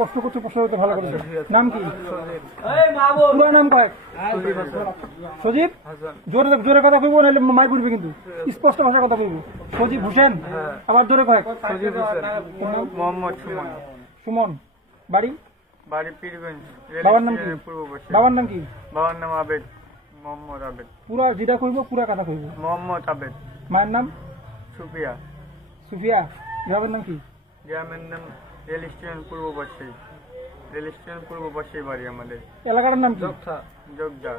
কষ্ট করছে প্রশ্ন করতে ভালো করেছে। নাম কি? পুরো নাম কয়েক? সজীব। জোরে জোরে কথা কইব নাহলে মাই পড়বে, কিন্তু স্পষ্ট ভাষায় কথা কইব। সজীব হোসেন। আবার জোরে কয়েক। সজীব হোসেন। মোহাম্মদ সুমন। সুমন। বাড়ি? বাড়ি পীরগঞ্জ। বাবার নাম কি? বাবার নাম কি? বাবার নাম আবেদ, মোহাম্মদ আবেদ। পুরা যেটা কইব পুরা কথা কইব। মোহাম্মদ আবেদ। মায়ের নাম? সুফিয়া। সুফিয়া। গ্রামের নাম কি? গ্রামের নাম রেল স্টেশন পূর্ব পাশে। রেল স্টেশন পূর্ব পাশে বাড়ি আমাদের। এলাকার নাম কি? জগদা।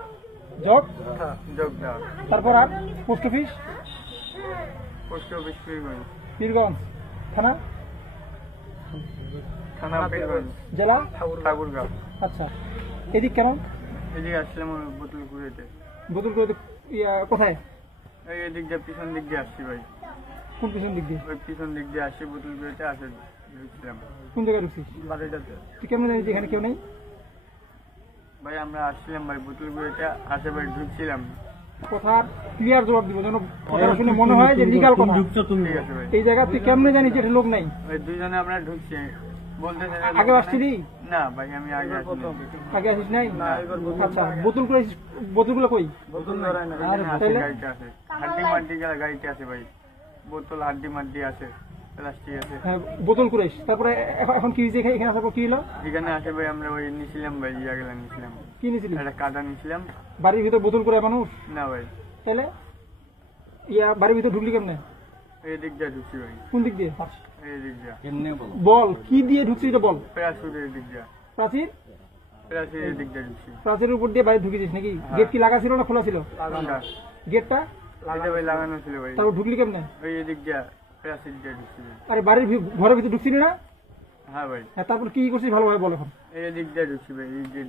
জগদা। তারপর আর post office? Post office Pirganj. Pirganj. থানা? থানা পীরগঞ্জ। জেলা? ঠাকুরগাঁও। আচ্ছা, এদিক কেন? এদিকে আসলাম বোতল ঘুরেতে। বোতল করে কোথায়? এই এদিক দিয়ে পিছন দিক দিয়ে আসছি ভাই। কোন পিছন দিক দিয়ে? ওই পিছন দিক দিয়ে আসছি বোতল ঘুরেতে আসে ঢুকছিলাম। কোন জায়গায় ঢুকছিস? বাড়িটাতে। তুই কেমন জানিস এখানে কেউ নেই? ভাই আমরা আসছিলাম ভাই বোতল ঘুরেতে আসে ভাই ঢুকছিলাম। কথার ক্লিয়ার জবাব দিব যেন কথা শুনে মনে হয় যে লিগাল কথা। ঠিক আছে ভাই। এই জায়গা তুই কেমনে জানিস যে লোক নাই? ওই দুইজনে আমরা ঢুকছি বলতেছে। আগে আসছিলি? না ভাই আমি আগে আসিনি। আগে আসিস নাই? আচ্ছা, বোতলগুলো কই? বোতল ধরাই না। তাইলে? গাড়িতে আছে হাড্ডি মাড্ডি গাড়িতে আছে ভাই। বোতল হাড্ডি মাড্ডি আছে, প্লাস্টিক আছে। হ্যাঁ, বোতল কুড়াইস। তারপরে এখন কি হয়েছে এখানে আসার পর? কি হলো? এখানে আসে ভাই আমরা ওই নিছিলাম ভাই, গেলা নিছিলাম। কি নিয়েছিলি? একটা কাদা নিছিলাম। বাড়ির ভিতর বোতল কুড়ায় মানুষ? না ভাই। তাহলে বাড়ির ভিতর ঢুকলি কেমনে? এই দিক দিয়ে ঢুকছি ভাই। কোন দিক দিয়ে? এই দিক দিয়ে। বল, কি দিয়ে ঢুকছিস এটা বল। প্রাচীরের দিক দিয়ে। প্রাচীর? প্রাচীরের দিক দিয়ে ঢুকছি। প্রাচীরের উপর দিয়ে বাইরে ঢুকেছিস নাকি? গেট কি লাগা ছিল না খোলা ছিল? গেটটা? এটা ভাই লাগানো ছিল ভাই। তারপর ঢুকলি কেমনে? ওই এদিক দিয়ে প্রাচীর দিয়ে ঢুকছি ভাই। আরে বাড়ির ঘরের ভিতর ঢুকছিলি না? হ্যাঁ ভাই। হ্যাঁ, তারপর কি করছিস ভালোভাবে বল এখন। এই দিক দিয়ে ঢুকছি ভাই, এই গেট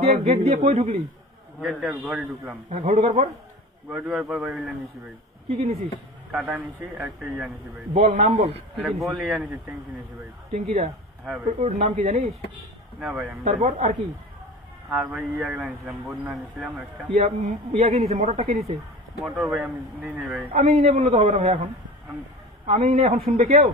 দিয়ে। গেট দিয়ে কই ঢুকলি? গেট দিয়ে ঘরে ঢুকলাম। হ্যাঁ, ঘর ঢোকার পর? ঘরে ঢুকার পর ভাই ইলা নিছি ভাই। কি কি নিছিস? কাটা নিছি, একটা ইয়া নিছি ভাই। বল, নাম বল। একটা গোল ইয়া নিছি, ট্যাঙ্কি নিছি ভাই। ট্যাঙ্কিটা? হ্যাঁ ভাই। ওর নাম কি জানিস? না ভাই আমি। তারপর আর কি? আর ভাই ইয়া গেলা নিছিলাম, বদনা নিছিলাম একটা। ইয়া কে নিছে? মোটরটা কে নিছে? মোটর ভাই আমি নিই নাই ভাই। আমি নিয়ে বললে তো হবে না ভাই এখন। আমি নিয়ে এখন শুনবে কেউ?